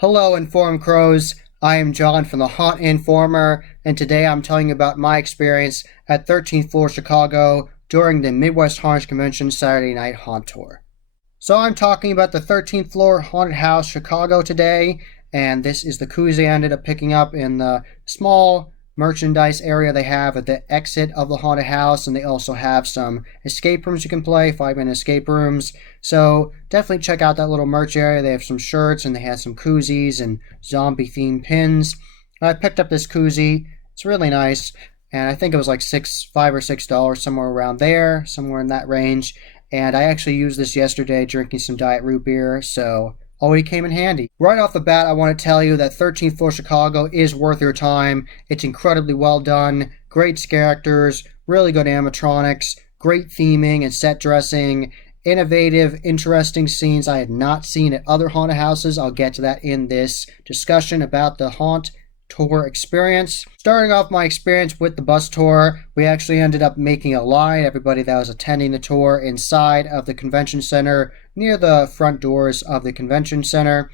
Hello, Informed Crows. I am John from the Haunt Informer, and today I'm telling you about my experience at 13th Floor Chicago during the Midwest Haunted Convention Saturday Night Haunt Tour. So I'm talking about the 13th Floor Haunted House Chicago today, and this is the koozie I ended up picking up in the small merchandise area they have at the exit of the haunted house, and they also have some escape rooms you can play, 5-minute escape rooms. So definitely check out that little merch area. They have some shirts and they have some koozies and zombie themed pins. I picked up this koozie. It's really nice, and I think it was like $5 or $6, somewhere around there, somewhere in that range. And I actually used this yesterday drinking some diet root beer, so already came in handy. Right off the bat, I want to tell you that 13th Floor Chicago is worth your time. It's incredibly well done, great scare actors, really good animatronics, great theming and set dressing, innovative, interesting scenes I had not seen at other haunted houses. I'll get to that in this discussion about the haunt tour experience. Starting off my experience with the bus tour, we actually ended up making a line, everybody that was attending the tour, inside of the convention center near the front doors of the convention center.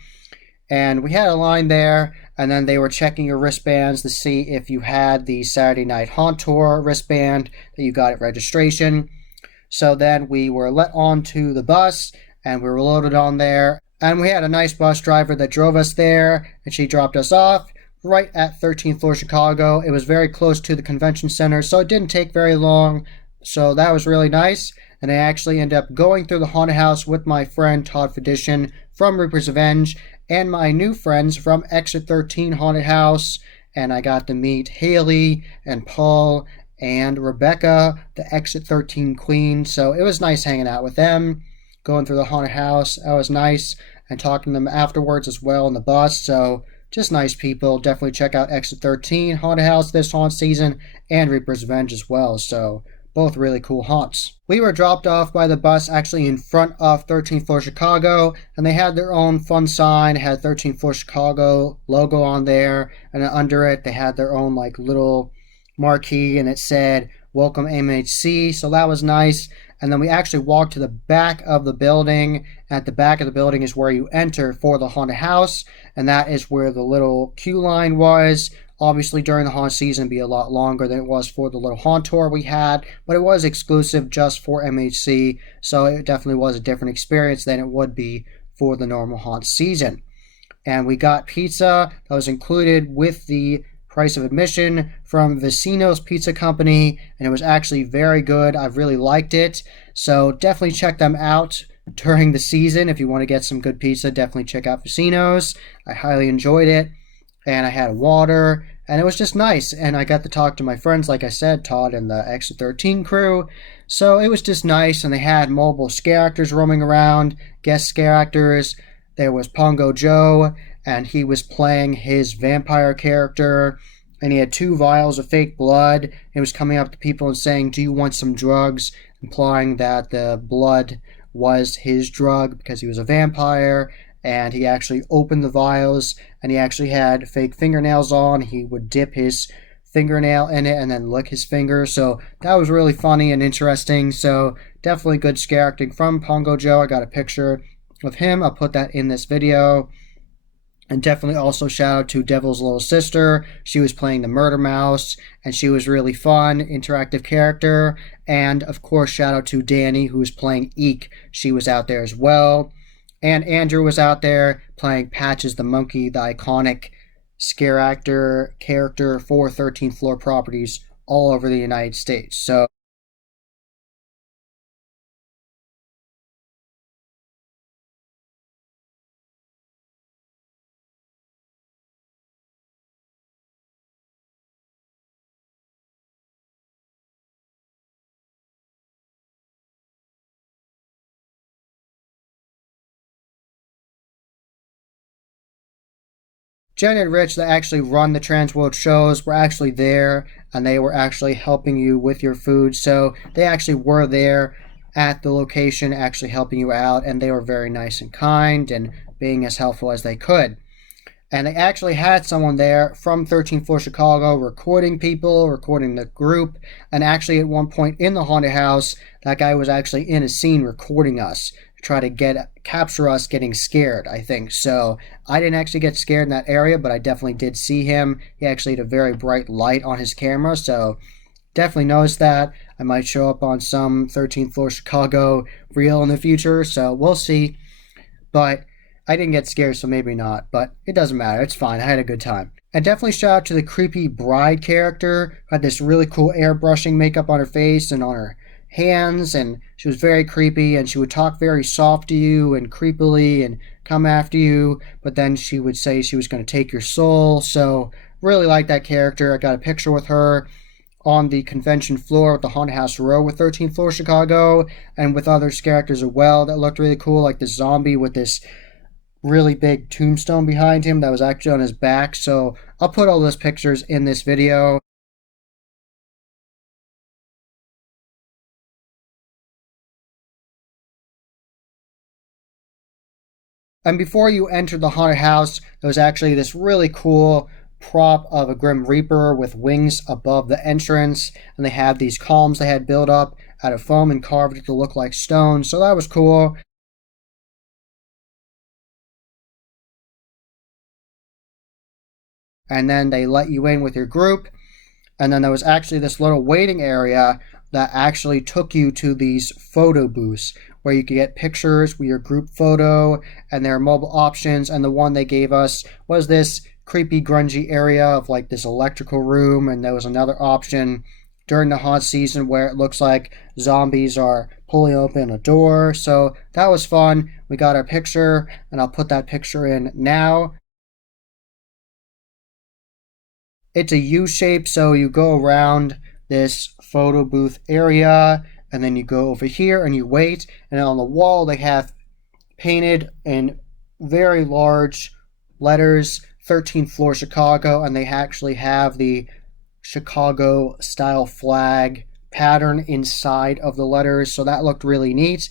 And we had a line there, and then they were checking your wristbands to see if you had the Saturday Night Haunt Tour wristband that you got at registration. So then we were let onto the bus, and we were loaded on there. And we had a nice bus driver that drove us there, and she dropped us off right at 13th Floor Chicago. It was very close to the convention center, so it didn't take very long. So that was really nice. And I actually ended up going through the haunted house with my friend Todd Fedician from Reaper's Revenge and my new friends from Exit 13 Haunted House. And I got to meet Haley and Paul and Rebecca, the Exit 13 Queen. So it was nice hanging out with them, going through the haunted house. That was nice. And talking to them afterwards as well in the bus. So just nice people. Definitely check out Exit 13 Haunted House this haunt season and Reaper's Revenge as well. So both really cool haunts. We were dropped off by the bus actually in front of 13th Floor Chicago, and they had their own fun sign. It had 13th Floor Chicago logo on there, and under it they had their own like little marquee, and it said "Welcome MHC." So that was nice. And then we actually walked to the back of the building. At the back of the building is where you enter for the haunted house, and that is where the little queue line was. Obviously, during the haunt season, it'd be a lot longer than it was for the little haunt tour we had, but it was exclusive just for MHC, so it definitely was a different experience than it would be for the normal haunt season. And we got pizza that was included with the price of admission from Vicino's Pizza Company, and it was actually very good. I really liked it, so definitely check them out during the season. If you want to get some good pizza, definitely check out Vicino's. I highly enjoyed it, and I had water, and it was just nice. And I got to talk to my friends, like I said, Todd and the Exit 13 crew, so it was just nice. And they had mobile scare actors roaming around, guest scare actors. There was Pongo Joe, and he was playing his vampire character, and he had 2 vials of fake blood. He was coming up to people and saying, "Do you want some drugs?" implying that the blood was his drug because he was a vampire. And he actually opened the vials, and he actually had fake fingernails on. He would dip his fingernail in it and then lick his finger. So that was really funny and interesting. So definitely good scare acting from Pongo Joe. I got a picture of him. I'll put that in this video. And definitely also shout out to Devil's Little Sister. She was playing the Murder Mouse, and she was really fun, interactive character. And of course, shout out to Danny, who was playing Eek. She was out there as well. And Andrew was out there playing Patches the Monkey, the iconic scare actor character for 13th Floor properties all over the United States. So Jen and Rich that actually run the Transworld shows were actually there, and they were actually helping you with your food. So they actually were there at the location actually helping you out, and they were very nice and kind and being as helpful as they could. And they actually had someone there from 13th Floor Chicago recording people, recording the group. And actually at one point in the haunted house, that guy was actually in a scene recording us try to capture us getting scared, I think. So I didn't actually get scared in that area, but I definitely did see him. He actually had a very bright light on his camera, so definitely noticed that. I might show up on some 13th floor Chicago reel in the future, so we'll see. But I didn't get scared, so maybe not. But it doesn't matter. It's fine. I had a good time. And definitely shout out to the creepy bride character, who had this really cool airbrushing makeup on her face and on her hands, and she was very creepy, and she would talk very soft to you and creepily and come after you, but then she would say she was going to take your soul. So really like that character. I got a picture with her on the convention floor at the Haunted House Row with 13th Floor Chicago, and with other characters as well that looked really cool, like the zombie with this really big tombstone behind him that was actually on his back. So I'll put all those pictures in this video. And before you enter the haunted house, there was actually this really cool prop of a Grim Reaper with wings above the entrance, and they had these columns they had built up out of foam and carved it to look like stone, so that was cool. And then they let you in with your group, and then there was actually this little waiting area that actually took you to these photo booths where you could get pictures with your group photo, and there are mobile options. And the one they gave us was this creepy grungy area of like this electrical room, and there was another option during the haunt season where it looks like zombies are pulling open a door. So that was fun. We got our picture, and I'll put that picture in now. It's a U shape, so you go around this photo booth area, and then you go over here and you wait, and on the wall they have painted in very large letters 13th Floor Chicago, and they actually have the Chicago style flag pattern inside of the letters, so that looked really neat.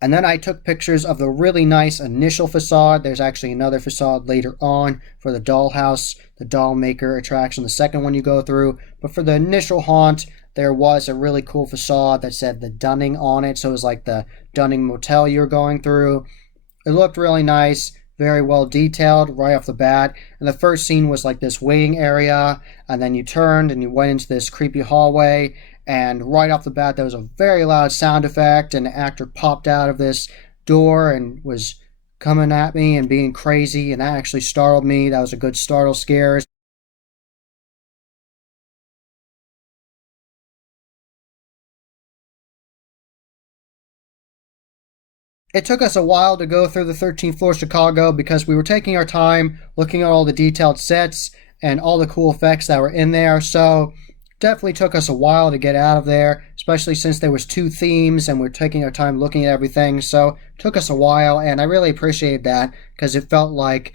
And then I took pictures of the really nice initial facade. There's actually another facade later on for the dollhouse, the doll maker attraction, the second one you go through. But for the initial haunt, there was a really cool facade that said the Dunning on it. So it was like the Dunning Motel you're going through. It looked really nice, very well detailed right off the bat. And the first scene was like this waiting area, and then you turned and you went into this creepy hallway. And right off the bat, there was a very loud sound effect, and the actor popped out of this door and was coming at me and being crazy, and that actually startled me. That was a good startle scare. It took us a while to go through the 13th Floor Chicago because we were taking our time looking at all the detailed sets and all the cool effects that were in there. So definitely took us a while to get out of there, especially since there was two themes and we're taking our time looking at everything. So it took us a while, and I really appreciated that because it felt like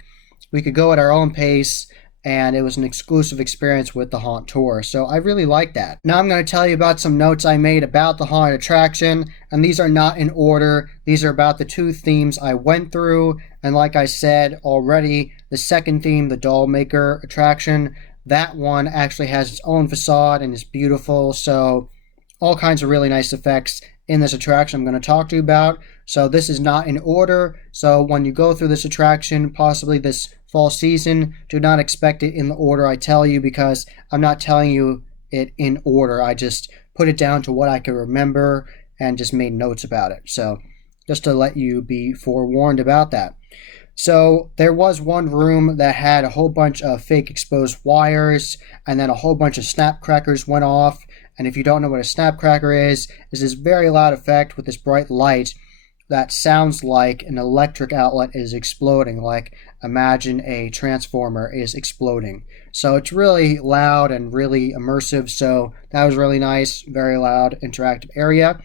we could go at our own pace, and it was an exclusive experience with the haunt tour. So I really like that. Now I'm going to tell you about some notes I made about the haunted attraction, and these are not in order. These are about the two themes I went through, and like I said already, the second theme, the doll maker attraction, that one actually has its own facade and is beautiful, so all kinds of really nice effects in this attraction I'm going to talk to you about. So this is not in order, so when you go through this attraction, possibly this fall season, do not expect it in the order I tell you, because I'm not telling you it in order. I just put it down to what I can remember and just made notes about it. So just to let you be forewarned about that. So there was one room that had a whole bunch of fake exposed wires, and then a whole bunch of snap crackers went off. And if you don't know what a snap cracker is this very loud effect with this bright light that sounds like an electric outlet is exploding, like imagine a transformer is exploding. So it's really loud and really immersive, so that was really nice, very loud, interactive area.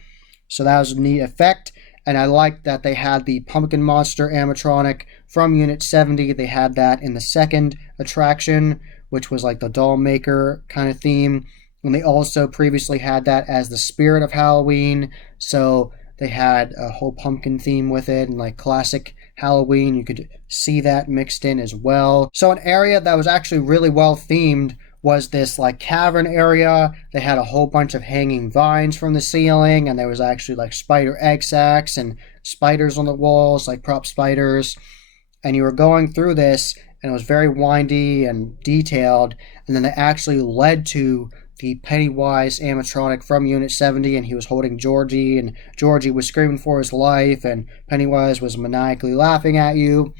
So that was a neat effect. And I liked that they had the Pumpkin Monster animatronic from Unit 70. They had that in the second attraction, which was like the doll maker kind of theme. And they also previously had that as the spirit of Halloween. So they had a whole pumpkin theme with it, and like classic Halloween. You could see that mixed in as well. So an area that was actually really well themed was this like cavern area. They had a whole bunch of hanging vines from the ceiling, and there was actually like spider egg sacs and spiders on the walls, like prop spiders. And you were going through this, and it was very windy and detailed. And then they actually led to the Pennywise animatronic from Unit 70, and he was holding Georgie, and Georgie was screaming for his life, and Pennywise was maniacally laughing at you.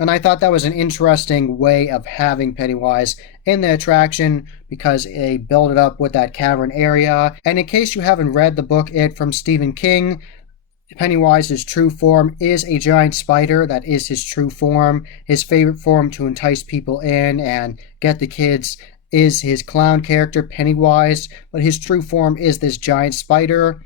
And I thought that was an interesting way of having Pennywise in the attraction because they built it up with that cavern area. And in case you haven't read the book It from Stephen King, Pennywise's true form is a giant spider. That is his true form. His favorite form to entice people in and get the kids is his clown character, Pennywise. But his true form is this giant spider,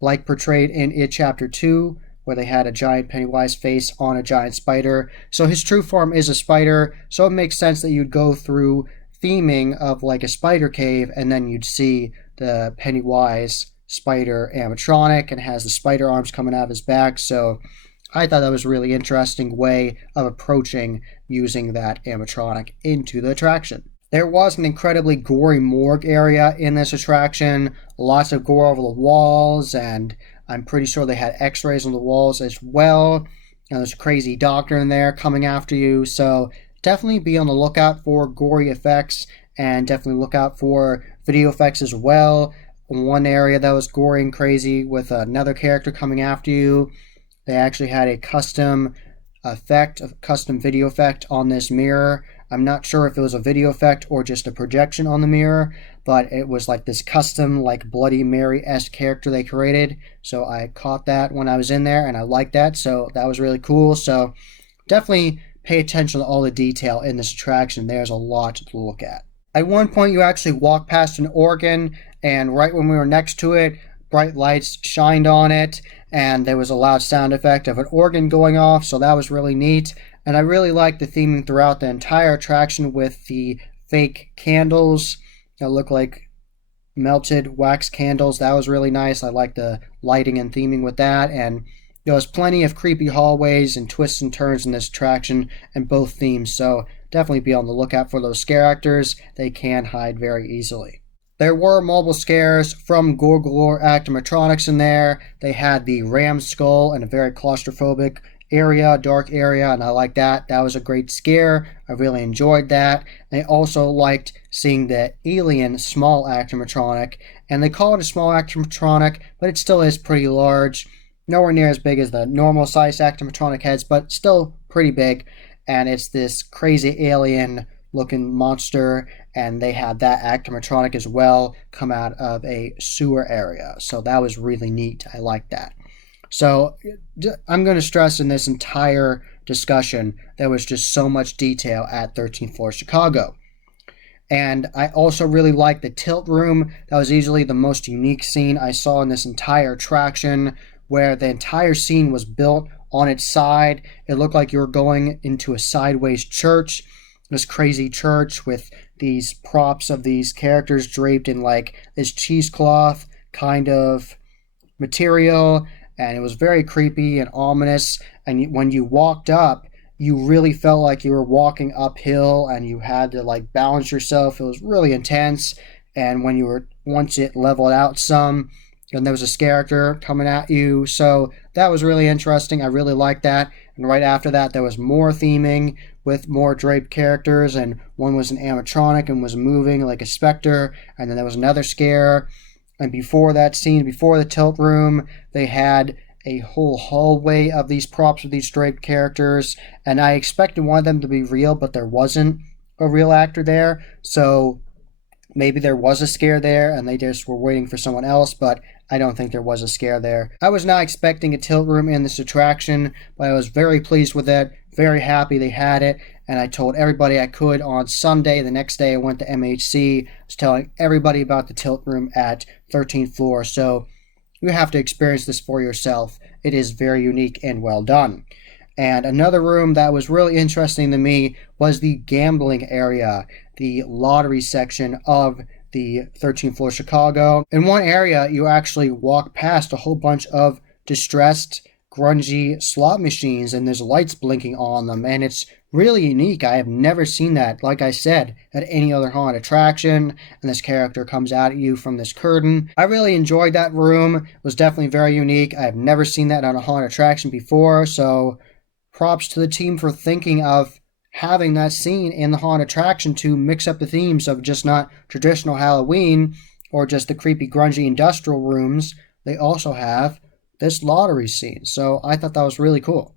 like portrayed in It Chapter 2, where they had a giant Pennywise face on a giant spider. So his true form is a spider, so it makes sense that you'd go through theming of like a spider cave, and then you'd see the Pennywise spider animatronic, and has the spider arms coming out of his back. So I thought that was a really interesting way of approaching using that animatronic into the attraction. There was an incredibly gory morgue area in this attraction, lots of gore over the walls, and I'm pretty sure they had x-rays on the walls as well. And there's a crazy doctor in there coming after you, so definitely be on the lookout for gory effects, and definitely look out for video effects as well. One area that was gory and crazy with another character coming after you, they actually had a custom video effect on this mirror. I'm not sure if it was a video effect or just a projection on the mirror, but it was like this custom, like Bloody Mary-esque character they created. So I caught that when I was in there, and I liked that, so that was really cool. So definitely pay attention to all the detail in this attraction. There's a lot to look at. At one point, you actually walk past an organ, and right when we were next to it, bright lights shined on it, and there was a loud sound effect of an organ going off, so that was really neat. And I really liked the theming throughout the entire attraction with the fake candles that look like melted wax candles. That was really nice. I liked the lighting and theming with that, and there was plenty of creepy hallways and twists and turns in this attraction and both themes, so definitely be on the lookout for those scare actors. They can hide very easily. There were mobile scares from Gore Galore Actimatronics in there. They had the ram skull in a very claustrophobic area, dark area, and I like that. That was a great scare. I really enjoyed that. They also liked seeing the alien small Actimatronic, and they call it a small Actimatronic, but it still is pretty large. Nowhere near as big as the normal size Actimatronic heads, but still pretty big. And it's this crazy alien looking monster, and they had that Actimatronic as well come out of a sewer area. So that was really neat. I like that. So I'm going to stress in this entire discussion, there was just so much detail at 13th Floor Chicago. And I also really liked the tilt room. That was easily the most unique scene I saw in this entire attraction, where the entire scene was built on its side. It looked like you were going into a sideways church, this crazy church with these props of these characters draped in like this cheesecloth kind of material, and it was very creepy and ominous. And when you walked up, you really felt like you were walking uphill, and you had to like balance yourself. It was really intense. And when you were, once it leveled out some, and there was a character coming at you, so that was really interesting. I really liked that. And right after that, there was more theming with more draped characters, and one was an animatronic and was moving like a specter, and then there was another scare. And before that scene, before the tilt room, they had a whole hallway of these props with these draped characters, and I expected one of them to be real, but there wasn't a real actor there, so maybe there was a scare there and they just were waiting for someone else, but I don't think there was a scare there. I was not expecting a tilt room in this attraction, but I was very pleased with it, very happy they had it, and I told everybody I could on Sunday. The next day I went to MHC, I was telling everybody about the tilt room at 13th floor, so you have to experience this for yourself. It is very unique and well done. And another room that was really interesting to me was the gambling area, the lottery section of the 13th floor Chicago. In one area, you actually walk past a whole bunch of distressed grungy slot machines and there's lights blinking on them, and it's really unique. I have never seen that, like I said, at any other haunted attraction, and this character comes out at you from this curtain. I really enjoyed that room. It was definitely very unique. I have never seen that on a haunted attraction before, so props to the team for thinking of having that scene in the haunted attraction to mix up the themes of just not traditional Halloween or just the creepy grungy industrial rooms. They also have this lottery scene, so I thought that was really cool.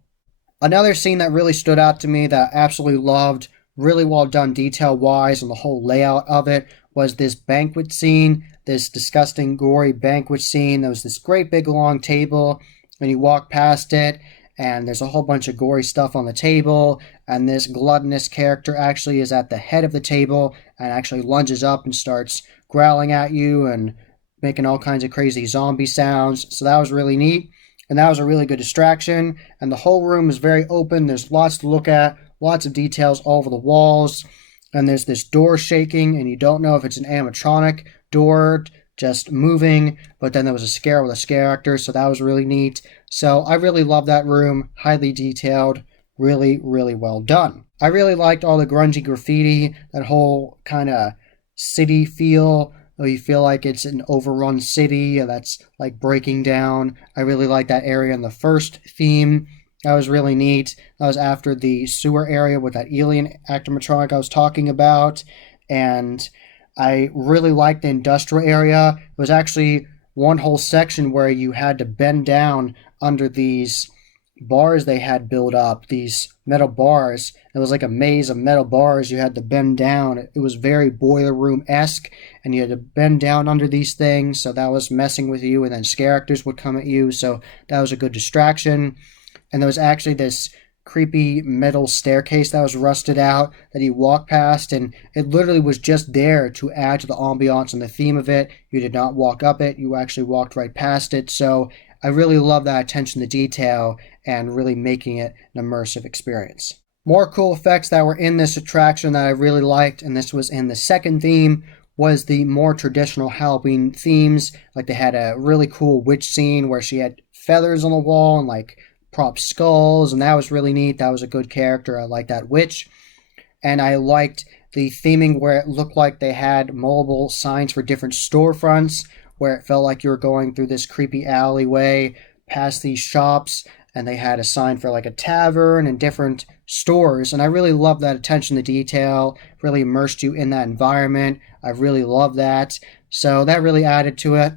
Another scene that really stood out to me that I absolutely loved, really well done detail-wise and the whole layout of it, was this banquet scene, this disgusting, gory banquet scene. There was this great big long table, and you walk past it, and there's a whole bunch of gory stuff on the table, and this gluttonous character actually is at the head of the table and actually lunges up and starts growling at you and making all kinds of crazy zombie sounds. So that was really neat, and that was a really good distraction, and the whole room is very open. There's lots to look at, lots of details all over the walls, and there's this door shaking, and you don't know if it's an animatronic door just moving, but then there was a scare with a scare actor, so that was really neat. So I really love that room, highly detailed, really, really well done. I really liked all the grungy graffiti, that whole kind of city feel, where you feel like it's an overrun city that's like breaking down. I really like that area in the first theme. That was really neat. That was after the sewer area with that alien animatronic I was talking about, and I really liked the industrial area. It was actually one whole section where you had to bend down under these bars they had built up, these metal bars. It was like a maze of metal bars you had to bend down. It was very Boiler Room-esque, and you had to bend down under these things, so that was messing with you, and then scare actors would come at you, so that was a good distraction. And there was actually this creepy metal staircase that was rusted out that you walk past, and it literally was just there to add to the ambiance and the theme of it. You did not walk up it, you actually walked right past it. So I really love that attention to detail and really making it an immersive experience. More cool effects that were in this attraction that I really liked, and this was in the second theme, was the more traditional Halloween themes. Like they had a really cool witch scene where she had feathers on the wall and like prop skulls, and that was really neat. That was a good character. I liked that witch. And I liked the theming where it looked like they had mobile signs for different storefronts, where it felt like you were going through this creepy alleyway past these shops, and they had a sign for like a tavern and different stores. And I really loved that attention to detail, really immersed you in that environment. I really loved that. So that really added to it.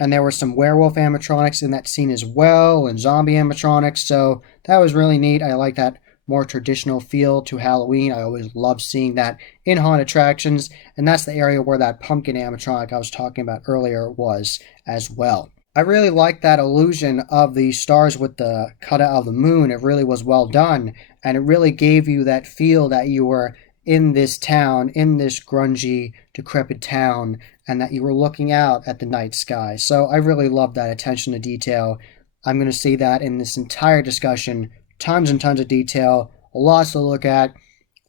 And there were some werewolf animatronics in that scene as well, and zombie animatronics, so that was really neat. I like that more traditional feel to Halloween. I always love seeing that in haunted attractions, and that's the area where that pumpkin animatronic I was talking about earlier was as well. I really liked that illusion of the stars with the cutout of the moon. It really was well done, and it really gave you that feel that you were in this town, in this grungy, decrepit town, and that you were looking out at the night sky. So I really love that attention to detail. I'm going to see that in this entire discussion. Tons and tons of detail, lots to look at,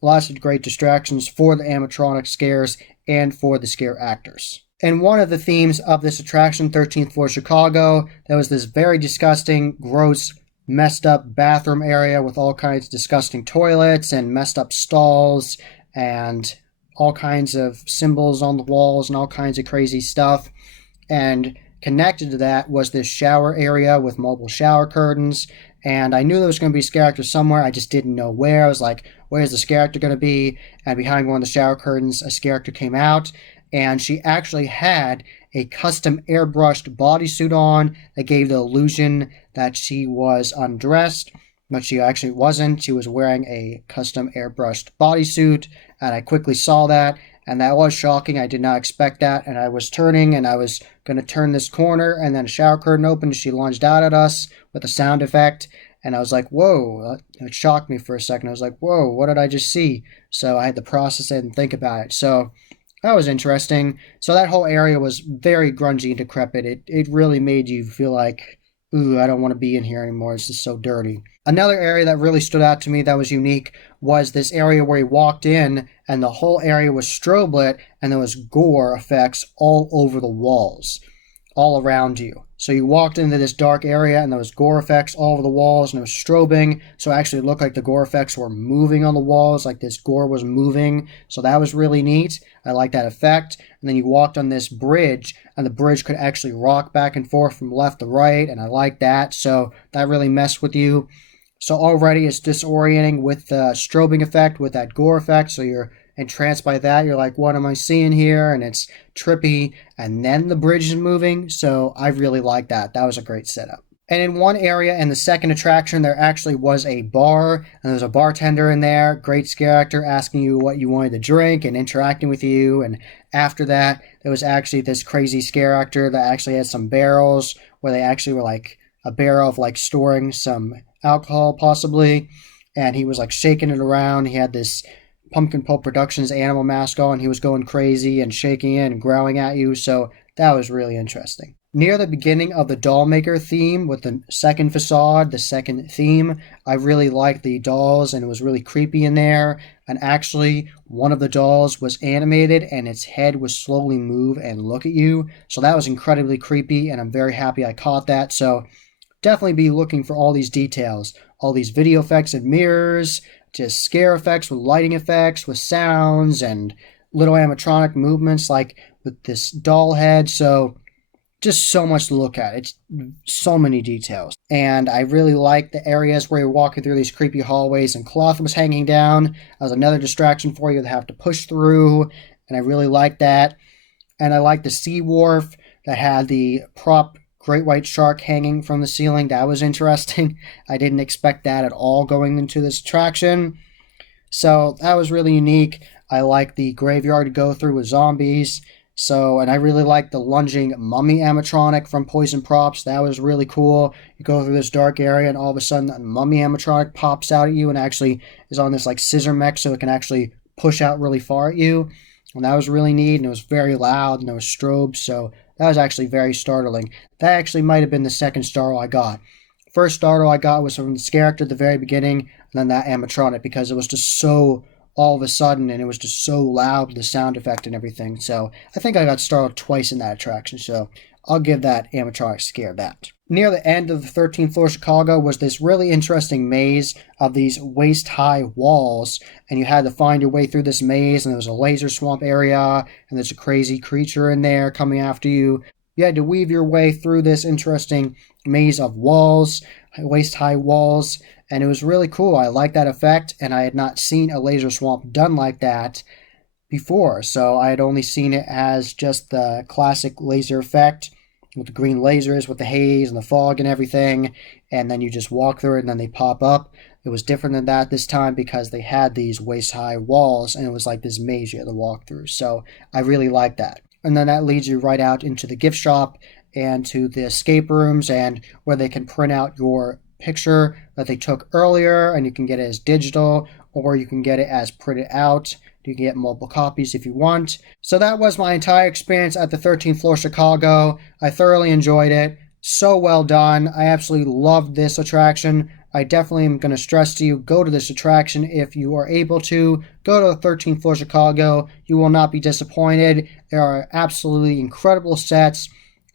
lots of great distractions for the animatronic scares and for the scare actors. And one of the themes of this attraction, 13th Floor Chicago, there was this very disgusting, gross, messed up bathroom area with all kinds of disgusting toilets and messed up stalls and all kinds of symbols on the walls and all kinds of crazy stuff. And connected to that was this shower area with mobile shower curtains. And I knew there was going to be a scare actor somewhere. I just didn't know where. I was like, where's the scare actor going to be? And behind one of the shower curtains, a scare actor came out. And she actually had a custom airbrushed bodysuit on that gave the illusion that she was undressed, but she actually wasn't. She was wearing a custom airbrushed bodysuit, and I quickly saw that, and that was shocking. I did not expect that, and I was turning, and I was going to turn this corner, and then a shower curtain opened, and she lunged out at us with a sound effect, and I was like, whoa, it shocked me for a second. I was like, whoa, what did I just see? So I had to process it and think about it. So that was interesting. So that whole area was very grungy and decrepit. It really made you feel like, ooh, I don't want to be in here anymore. It's just so dirty. Another area that really stood out to me that was unique was this area where you walked in and the whole area was strobe lit and there was gore effects all over the walls. all around you. So you walked into this dark area and there was gore effects all over the walls and it was strobing. So it actually looked like the gore effects were moving on the walls, like this gore was moving. So that was really neat. I like that effect. And then you walked on this bridge and the bridge could actually rock back and forth from left to right. And I like that. So that really messed with you. So already it's disorienting with the strobing effect, with that gore effect. So you're entranced by that. You're like, what am I seeing here? And it's trippy. And then the bridge is moving. So I really like that. That was a great setup. And in one area in the second attraction, there actually was a bar, and there was a bartender in there, great scare actor, asking you what you wanted to drink and interacting with you. And after that, there was actually this crazy scare actor that actually had some barrels where they actually were like a barrel of like storing some alcohol possibly. And he was like shaking it around. He had this Pumpkin Pulp Productions animal mask on. He was going crazy and shaking it and growling at you. So that was really interesting. Near the beginning of the doll maker theme with the second facade, the second theme, I really liked the dolls and it was really creepy in there. And actually, one of the dolls was animated and its head would slowly move and look at you. So that was incredibly creepy and I'm very happy I caught that. So definitely be looking for all these details, all these video effects and mirrors, just scare effects with lighting effects, with sounds and little animatronic movements like with this doll head. So just so much to look at. It's so many details. And I really like the areas where you're walking through these creepy hallways and cloth was hanging down. That was another distraction for you to have to push through. And I really like that. And I like the sea wharf that had the prop great white shark hanging from the ceiling. That was interesting. I didn't expect that at all going into this attraction. So that was really unique. I like the graveyard to go through with zombies. So, and I really like the lunging mummy animatronic from Poison Props. That was really cool. You go through this dark area and all of a sudden a mummy animatronic pops out at you and actually is on this like scissor mech so it can actually push out really far at you. And that was really neat and it was very loud and there was strobes. So that was actually very startling. That actually might have been the second startle I got. First startle I got was from the scare actor at the very beginning and then that animatronic because it was just so all of a sudden, and it was just so loud, the sound effect and everything. So I think I got startled twice in that attraction, so I'll give that animatronic scare that. Near the end of the 13th floor Chicago was this really interesting maze of these waist-high walls, and you had to find your way through this maze, and there was a laser swamp area, and there's a crazy creature in there coming after you. You had to weave your way through this interesting maze of walls, waist-high walls, and it was really cool. I liked that effect, and I had not seen a laser swamp done like that before. So I had only seen it as just the classic laser effect with the green lasers, with the haze and the fog and everything, and then you just walk through it and then they pop up. It was different than that this time because they had these waist-high walls, and it was like this maze you had to walk through. So I really liked that. And then that leads you right out into the gift shop and to the escape rooms and where they can print out your picture that they took earlier and you can get it as digital or you can get it as printed out. You can get multiple copies if you want. So that was my entire experience at the 13th floor Chicago. I thoroughly enjoyed it. So well done. I absolutely loved this attraction. I definitely am going to stress to you, go to this attraction if you are able to. Go to the 13th floor Chicago. You will not be disappointed. There are absolutely incredible sets,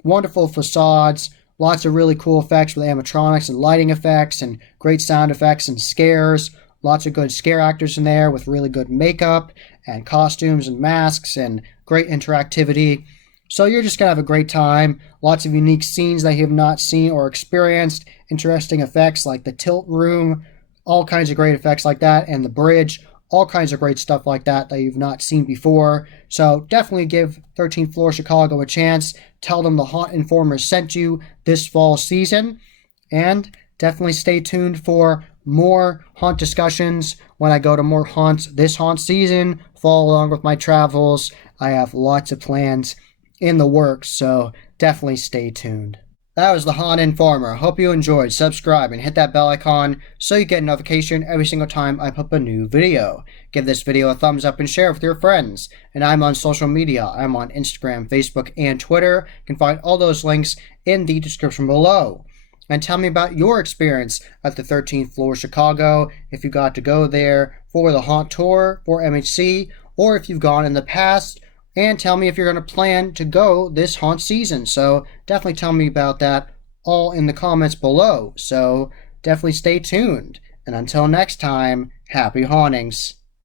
wonderful facades, lots of really cool effects with animatronics and lighting effects and great sound effects and scares. Lots of good scare actors in there with really good makeup and costumes and masks and great interactivity. So you're just going to have a great time. Lots of unique scenes that you have not seen or experienced. Interesting effects like the tilt room, all kinds of great effects like that, and the bridge, all kinds of great stuff like that that you've not seen before. So definitely give 13th Floor Chicago a chance. Tell them the Haunt Informer sent you this fall season. And definitely stay tuned for more haunt discussions when I go to more haunts this haunt season. Follow along with my travels. I have lots of plans in the works, so definitely stay tuned. That was the Haunt Informer. Hope you enjoyed. Subscribe and hit that bell icon so you get a notification every single time I put up a new video. Give this video a thumbs up and share it with your friends. And I'm on social media. I'm on Instagram, Facebook, and Twitter. You can find all those links in the description below. And tell me about your experience at the 13th Floor Chicago, if you got to go there for the haunt tour for MHC, or if you've gone in the past, and tell me if you're going to plan to go this haunt season. So definitely tell me about that all in the comments below. So definitely stay tuned. And until next time, happy hauntings.